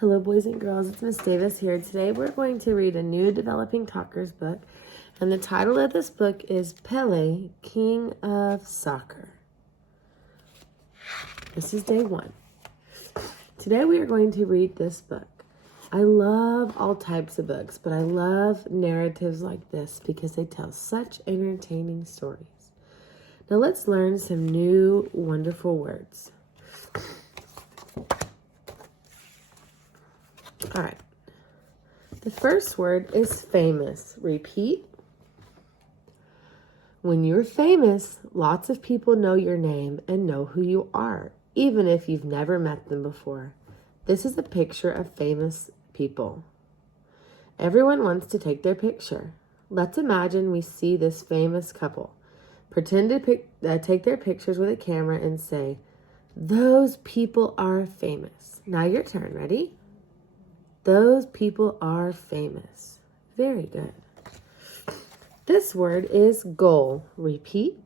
Hello, boys and girls. It's Miss Davis here. Today we're going to read a new Developing Talkers book, and the title of this book is Pele, King of Soccer. This is day 1. Today we are going to read this book. I love all types of books, but I love narratives like this because they tell such entertaining stories. Now let's learn some new wonderful words. All right. The first word is famous. Repeat. When you're famous, lots of people know your name and know who you are, even if you've never met them before. This is a picture of famous people. Everyone wants to take their picture. Let's imagine we see this famous couple. Pretend to take their pictures with a camera and say, "Those people are famous." Now your turn. Ready? Those people are famous. Very good. This word is goal. Repeat.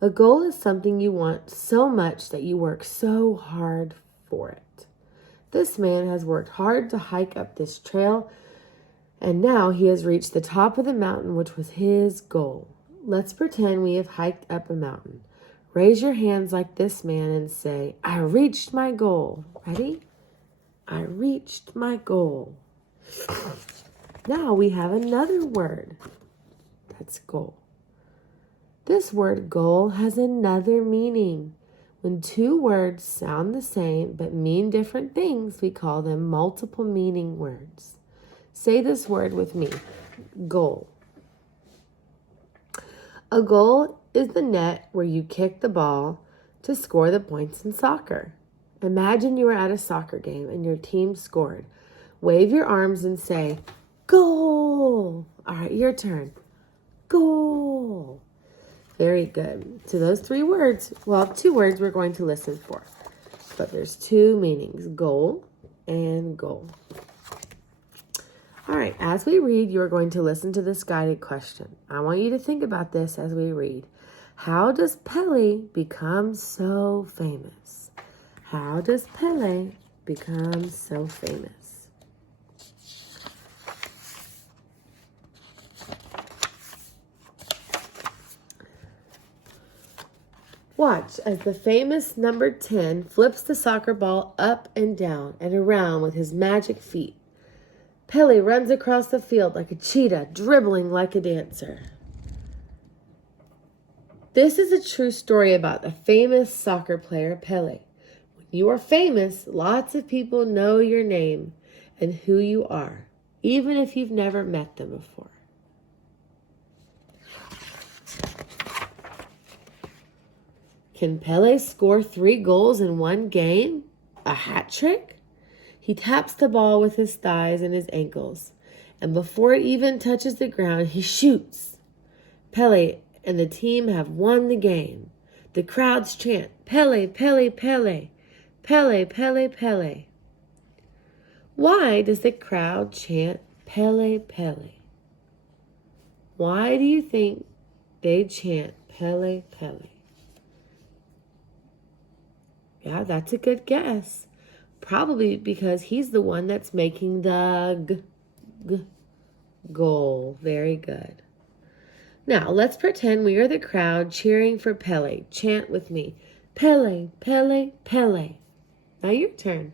A goal is something you want so much that you work so hard for it. This man has worked hard to hike up this trail, and now he has reached the top of the mountain, which was his goal. Let's pretend we have hiked up a mountain. Raise your hands like this man and say, "I reached my goal." Ready? I reached my goal. Now we have another word. That's goal. This word goal has another meaning. When two words sound the same but mean different things, we call them multiple meaning words. Say this word with me. Goal. A goal is the net where you kick the ball to score the points in soccer. Imagine you are at a soccer game and your team scored. Wave your arms and say, "Goal!" All right, your turn. Goal. Very good. So those 3 words, well, 2 words we're going to listen for. But there's 2 meanings, goal and goal. All right, as we read, you're going to listen to this guided question. I want you to think about this as we read. How does Pele become so famous? How does Pele become so famous? Watch as the famous number 10 flips the soccer ball up and down and around with his magic feet. Pele runs across the field like a cheetah, dribbling like a dancer. This is a true story about the famous soccer player Pele. You are famous. Lots of people know your name and who you are, even if you've never met them before. Can Pele score 3 goals in one game? A hat trick? He taps the ball with his thighs and his ankles, and before it even touches the ground, he shoots. Pele and the team have won the game. The crowds chant, "Pele, Pele, Pele. Pele, Pele, Pele." Why does the crowd chant Pele, Pele? Why do you think they chant Pele, Pele? Yeah, that's a good guess. Probably because he's the one that's making the goal. Very good. Now, let's pretend we are the crowd cheering for Pele. Chant with me. Pele, Pele, Pele. Now your turn.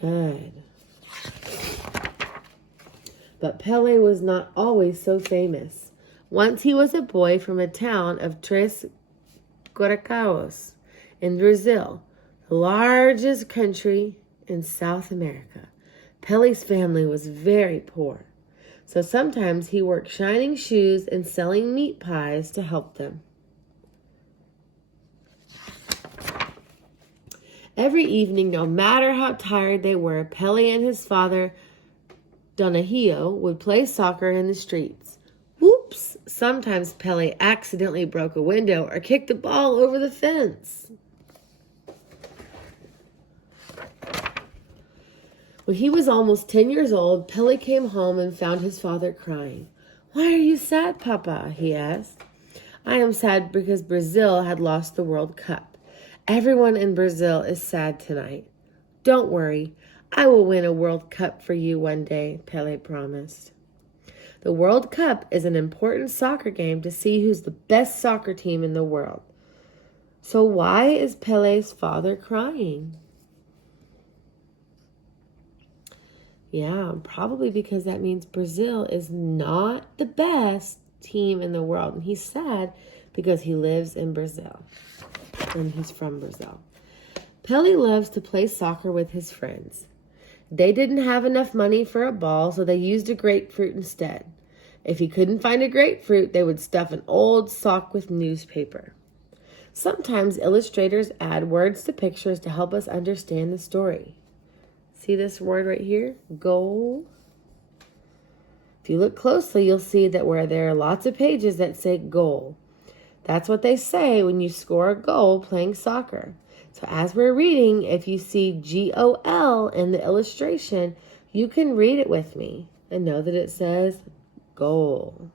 Good. But Pele was not always so famous. Once he was a boy from a town of Tres Coracaos in Brazil, the largest country in South America. Pele's family was very poor, so sometimes he worked shining shoes and selling meat pies to help them. Every evening, no matter how tired they were, Pele and his father, Donahio, would play soccer in the streets. Whoops! Sometimes Pele accidentally broke a window or kicked the ball over the fence. When he was almost 10 years old, Pele came home and found his father crying. "Why are you sad, Papa?" he asked. "I am sad because Brazil had lost the World Cup. Everyone in Brazil is sad tonight." Don't worry, I will win a World Cup for you one day, Pele promised. The World Cup is an important soccer game to see who's the best soccer team in the world. So why is Pele's father crying? Yeah, probably because that means Brazil is not the best team in the world. And he's sad because he lives in Brazil and he's from Brazil. Pele loves to play soccer with his friends. They didn't have enough money for a ball, so they used a grapefruit instead. If he couldn't find a grapefruit, they would stuff an old sock with newspaper. Sometimes illustrators add words to pictures to help us understand the story. See this word right here? Goal. If you look closely, you'll see that where there are lots of pages that say goal. That's what they say when you score a goal playing soccer. So as we're reading, if you see GOL in the illustration, you can read it with me and know that it says goal.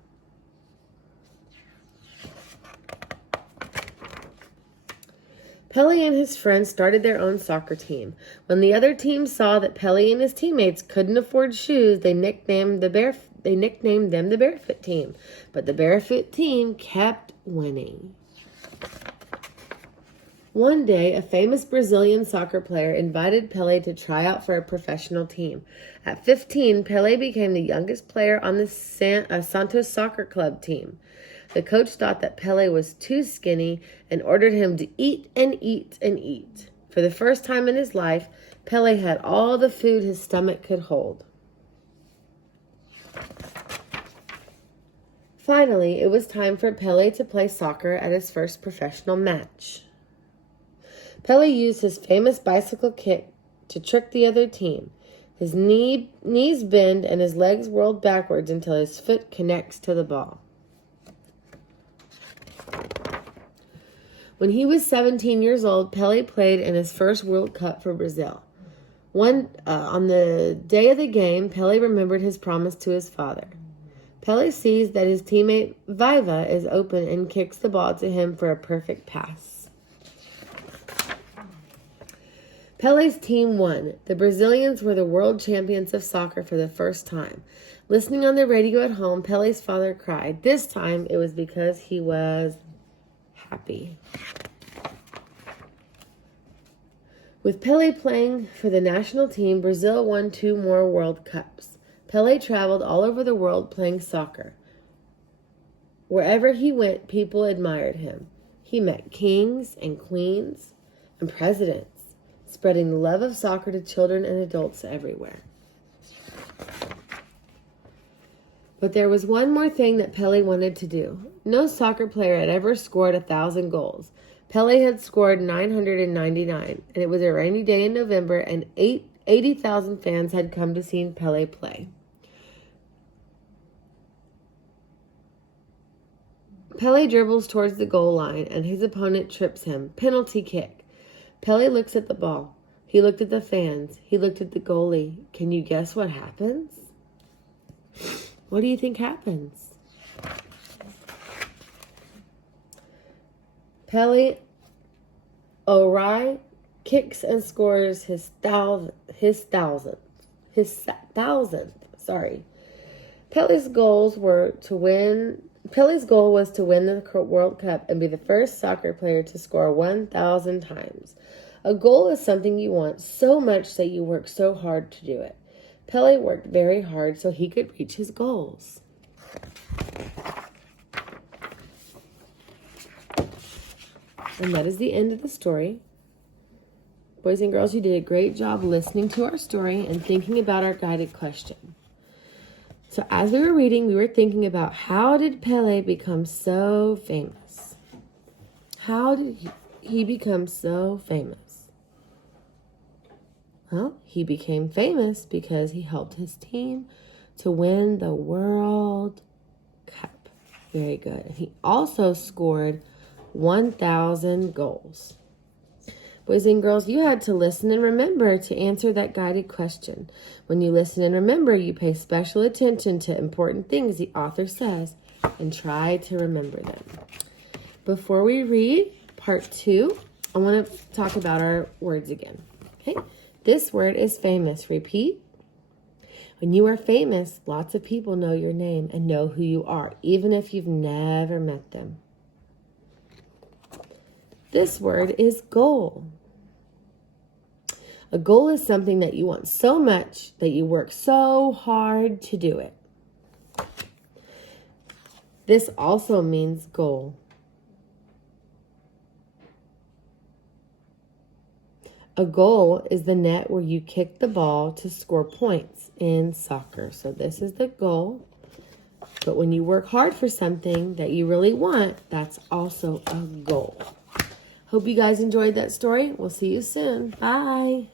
Pele and his friends started their own soccer team. When the other team saw that Pele and his teammates couldn't afford shoes, they nicknamed them the Barefoot Team. But the Barefoot Team kept winning. One day, a famous Brazilian soccer player invited Pele to try out for a professional team. At 15, Pele became the youngest player on the Santos Soccer Club team. The coach thought that Pele was too skinny and ordered him to eat and eat and eat. For the first time in his life, Pele had all the food his stomach could hold. Finally, it was time for Pele to play soccer at his first professional match. Pele used his famous bicycle kick to trick the other team. His knees bend and his legs whirled backwards until his foot connects to the ball. When he was 17 years old, Pele played in his first World Cup for Brazil. On the day of the game, Pele remembered his promise to his father. Pele sees that his teammate Viva is open and kicks the ball to him for a perfect pass. Pele's team won. The Brazilians were the world champions of soccer for the first time. Listening on the radio at home, Pele's father cried. This time, it was because he was happy. With Pele playing for the national team, Brazil won 2 more World Cups. Pele traveled all over the world playing soccer. Wherever he went, people admired him. He met kings and queens and presidents, spreading the love of soccer to children and adults everywhere. But there was one more thing that Pele wanted to do. No soccer player had ever scored 1,000 goals. Pele had scored 999, and it was a rainy day in November, and 80,000 fans had come to see Pele play. Pele dribbles towards the goal line, and his opponent trips him. Penalty kick. Pele looks at the ball. He looked at the fans. He looked at the goalie. Can you guess what happens? What do you think happens? Pele O'Reilly kicks and scores his thousandth. Pele's goal was to win the World Cup and be the first soccer player to score 1,000 times. A goal is something you want so much that you work so hard to do it. Pele worked very hard so he could reach his goals. And that is the end of the story. Boys and girls, you did a great job listening to our story and thinking about our guided question. So as we were reading, we were thinking about how did Pele become so famous? How did he become so famous? Well, he became famous because he helped his team to win the World Cup. Very good. He also scored 1,000 goals. Boys and girls, you had to listen and remember to answer that guided question. When you listen and remember, you pay special attention to important things the author says and try to remember them. Before we read part 2, I want to talk about our words again. Okay, this word is famous. Repeat. When you are famous, lots of people know your name and know who you are, even if you've never met them. This word is goal. A goal is something that you want so much that you work so hard to do it. This also means goal. A goal is the net where you kick the ball to score points in soccer. So this is the goal. But when you work hard for something that you really want, that's also a goal. Hope you guys enjoyed that story. We'll see you soon. Bye.